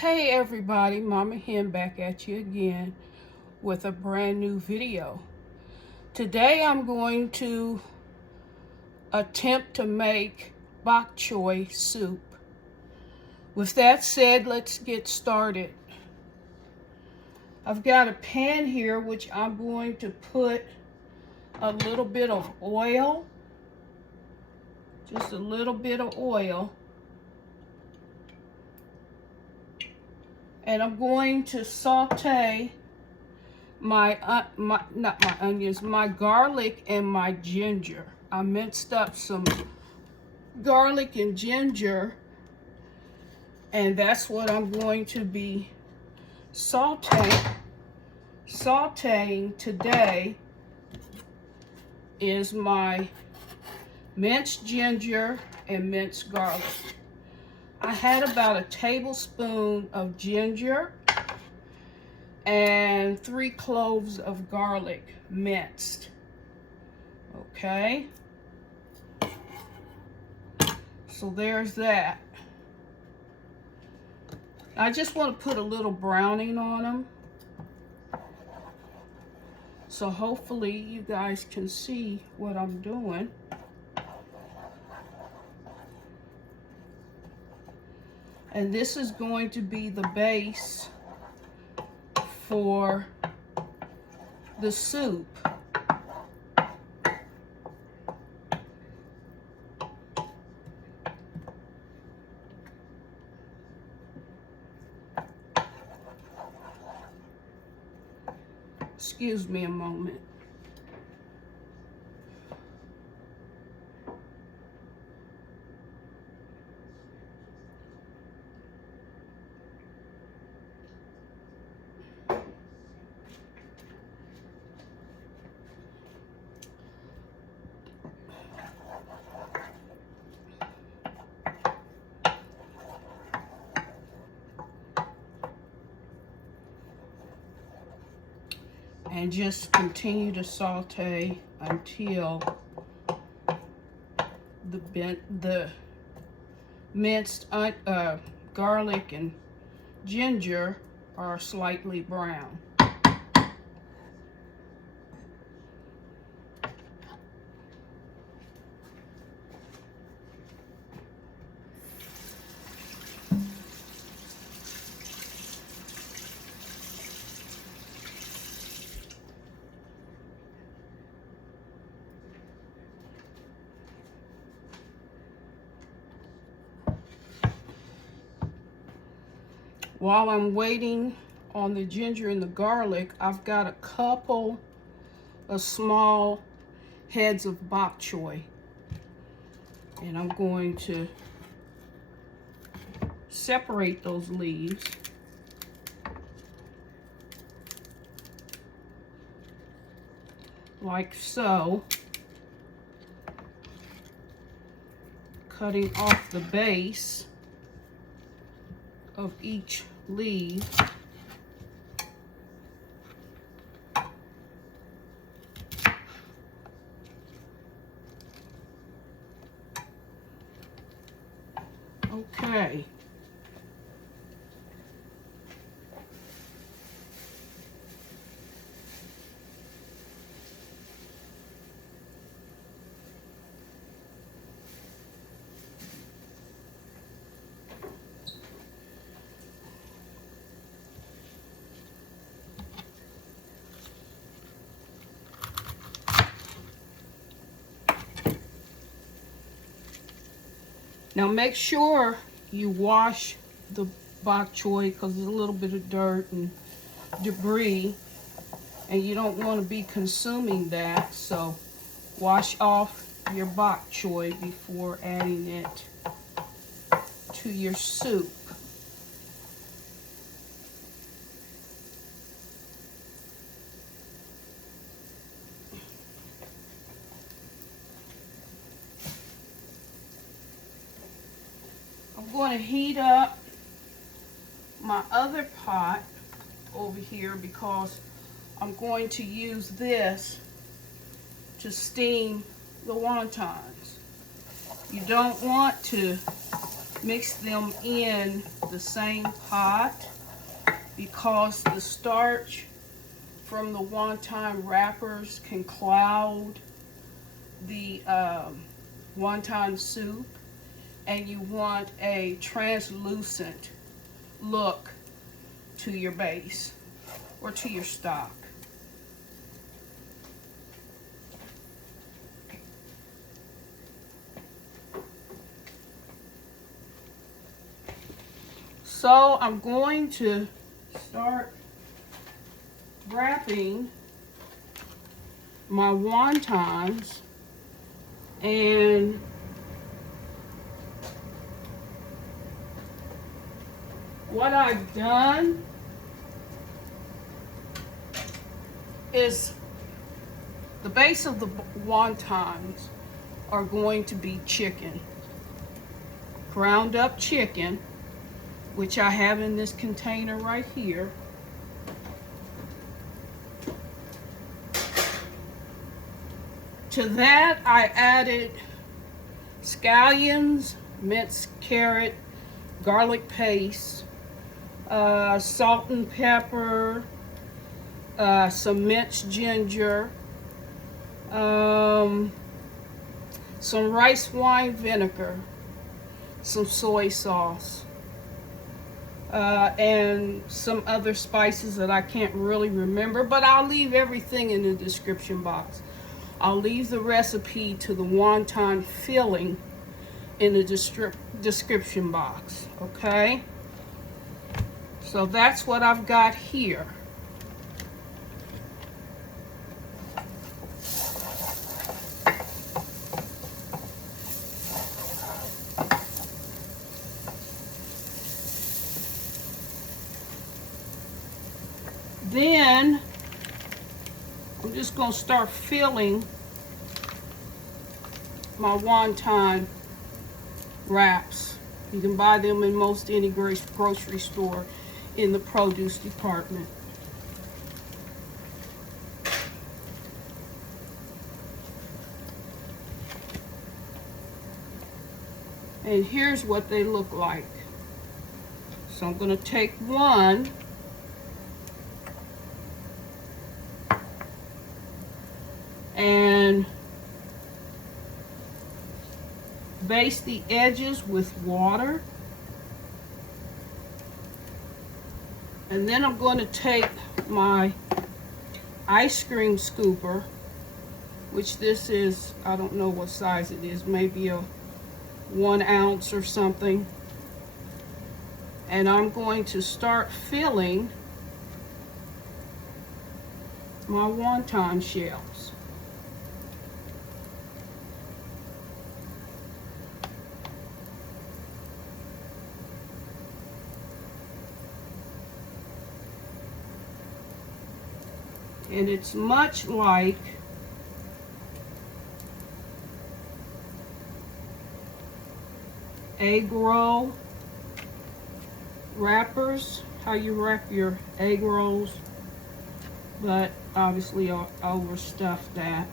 Hey everybody, Mama Hen back at you again with a brand new video. Today I'm going to attempt to make bok choy soup. With that said, let's get started. I've got a pan here which I'm going to put a little bit of oil, just a little bit of oil. And I'm going to saute my garlic and my ginger. I minced up some garlic and ginger, and that's what I'm going to be sauteing today. Is my minced ginger and minced garlic. I had about a tablespoon of ginger and 3 cloves of garlic minced. Okay, so there's that. I just want to put a little browning on them, so hopefully you guys can see what I'm doing. And this is going to be the base for the soup. Excuse me a moment. And just continue to saute until the minced garlic and ginger are slightly brown. While I'm waiting on the ginger and the garlic, I've got a couple of small heads of bok choy. And I'm going to separate those leaves. Like so. Cutting off the base of each leaf. Okay. Now make sure you wash the bok choy because there's a little bit of dirt and debris, and you don't want to be consuming that. So wash off your bok choy before adding it to your soup. I'm going to heat up my other pot over here because I'm going to use this to steam the wontons. You don't want to mix them in the same pot because the starch from the wonton wrappers can cloud the wonton soup, and you want a translucent look to your base or to your stock. So I'm going to start wrapping my wontons, and what I've done is the base of the wontons are going to be chicken, ground up chicken, which I have in this container right here. To that, I added scallions, minced carrot, garlic paste, salt and pepper, some minced ginger, some rice wine vinegar, some soy sauce, and some other spices that I can't really remember, but I'll leave everything in the description box. I'll leave the recipe to the wonton filling in the description box, okay? So that's what I've got here. Then I'm just going to start filling my wonton wraps. You can buy them in most any grocery store in the produce department. And here's what they look like. So I'm going to take one and baste the edges with water. And then I'm going to take my ice cream scooper, which this is, I don't know what size it is, maybe a 1 ounce or something. And I'm going to start filling my wonton shells. And it's much like egg roll wrappers, how you wrap your egg rolls, but obviously I'll overstuff that.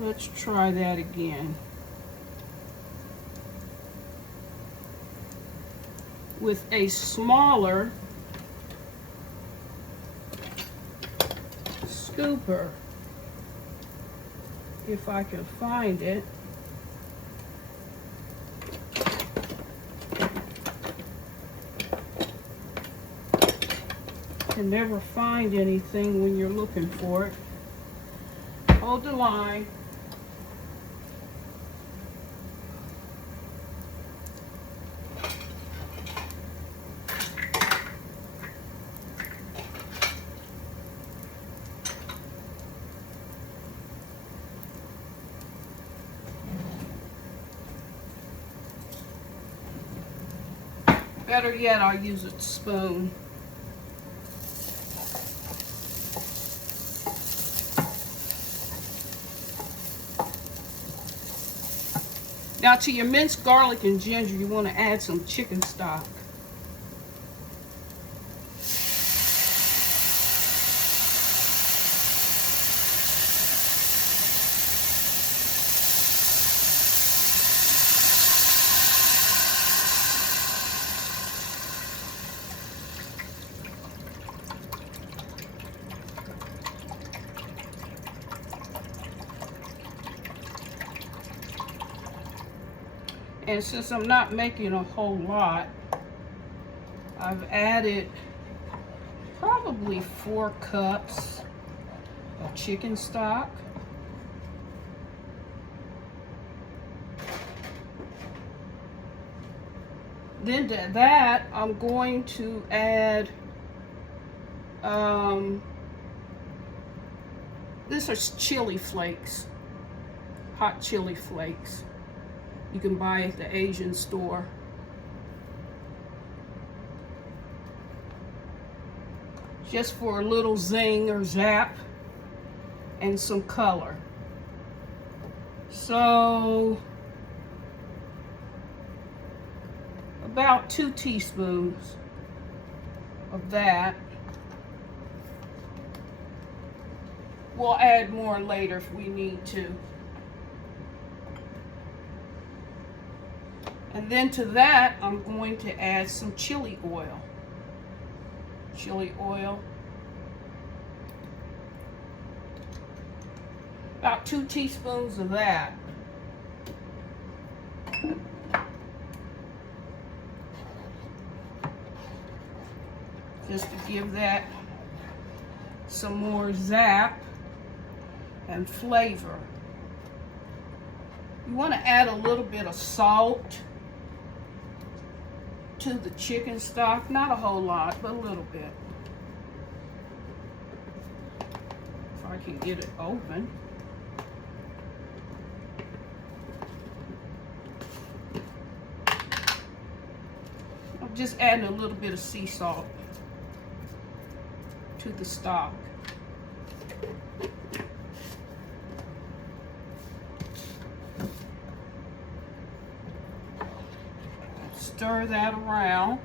Let's try that again. With a smaller scooper, if I can find it. Can never find anything when you're looking for it. Hold the line. Better yet, I'll use a spoon. Now to your minced garlic and ginger, you want to add some chicken stock. And since I'm not making a whole lot, I've added probably 4 cups of chicken stock. Then to that, I'm going to add, this is chili flakes, hot chili flakes. You can buy at the Asian store. Just for a little zing or zap and some color. So, about 2 teaspoons of that. We'll add more later if we need to. And then to that, I'm going to add some chili oil. Chili oil. About 2 teaspoons of that. Just to give that some more zap and flavor. You want to add a little bit of salt to the chicken stock. Not a whole lot, but a little bit. If I can get it open. I'm just adding a little bit of sea salt to the stock. Stir that around.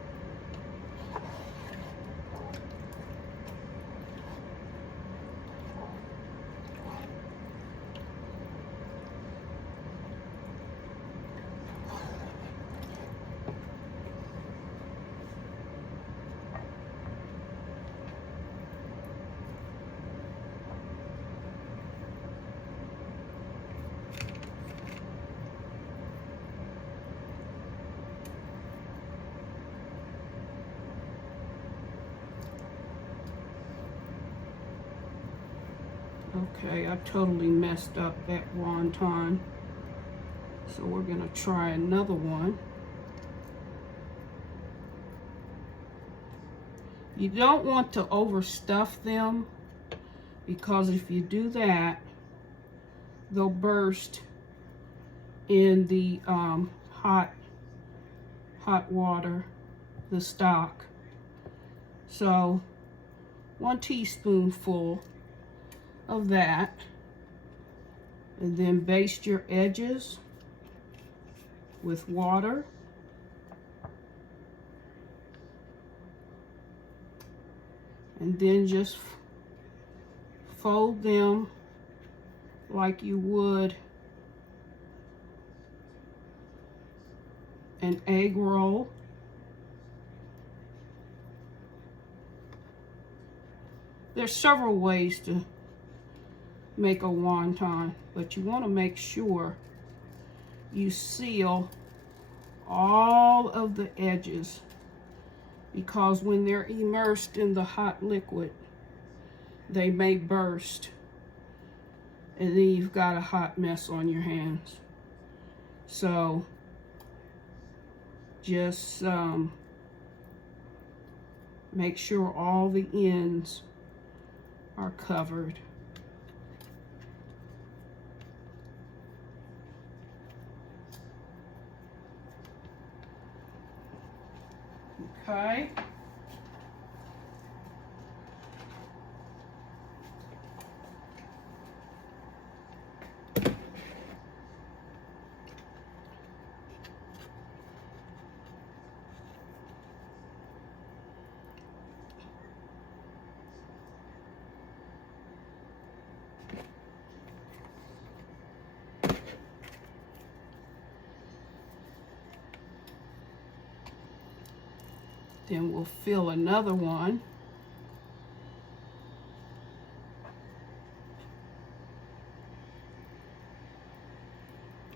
Okay, I totally messed up that wonton. So we're gonna try another one. You don't want to overstuff them, because if you do that, they'll burst in the hot water, the stock. So 1 teaspoonful of that, and then baste your edges with water. And then just fold them like you would an egg roll. There's several ways to make a wonton, but you want to make sure you seal all of the edges, because when they're immersed in the hot liquid, they may burst, and then you've got a hot mess on your hands. So just make sure all the ends are covered. Okay. Then we'll fill another one.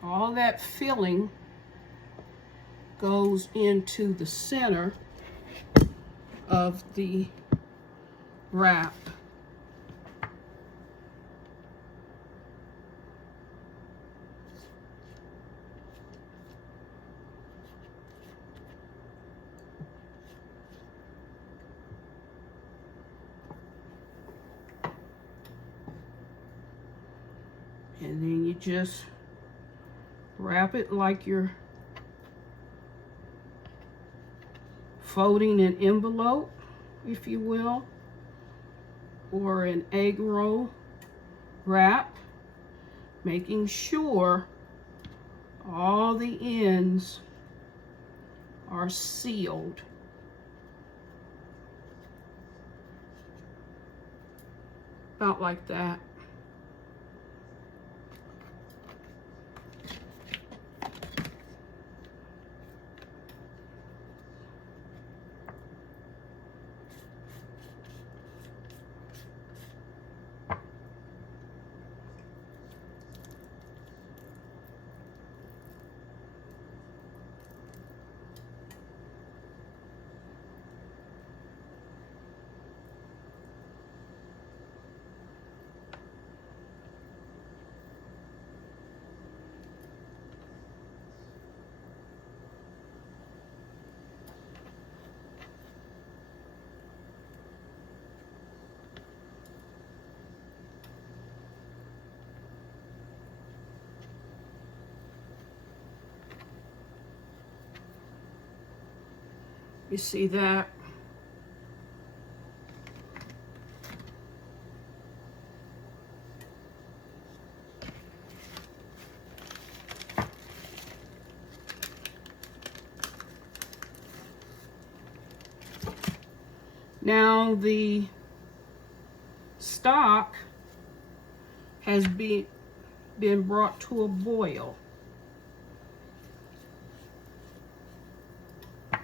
All that filling goes into the center of the wrap. And then you just wrap it like you're folding an envelope, if you will, or an egg roll wrap, making sure all the ends are sealed. About like that. You see that? Now the stock has been brought to a boil.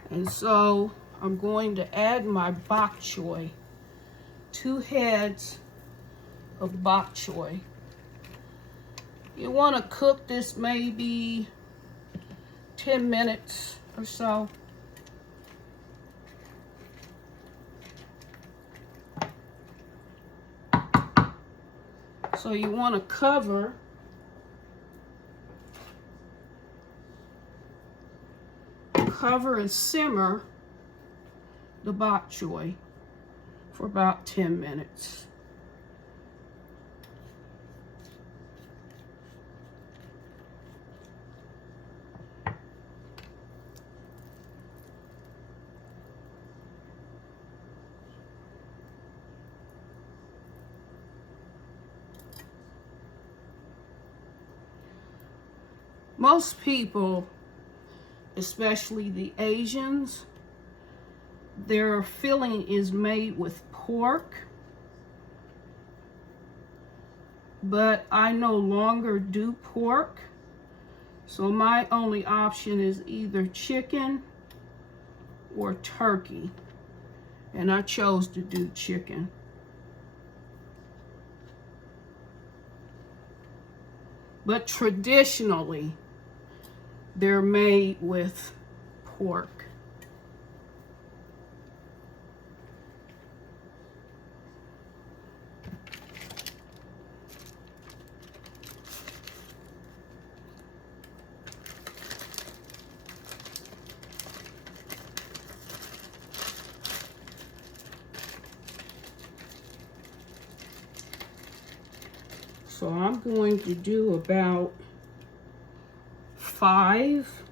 And so I'm going to add my bok choy, 2 heads of bok choy. You want to cook this maybe 10 minutes or so. So you want to cover and simmer the bok choy for about 10 minutes. Most people, especially the Asians, their filling is made with pork, but I no longer do pork, so my only option is either chicken or turkey, and I chose to do chicken. But traditionally, they're made with pork. So I'm going to do about 5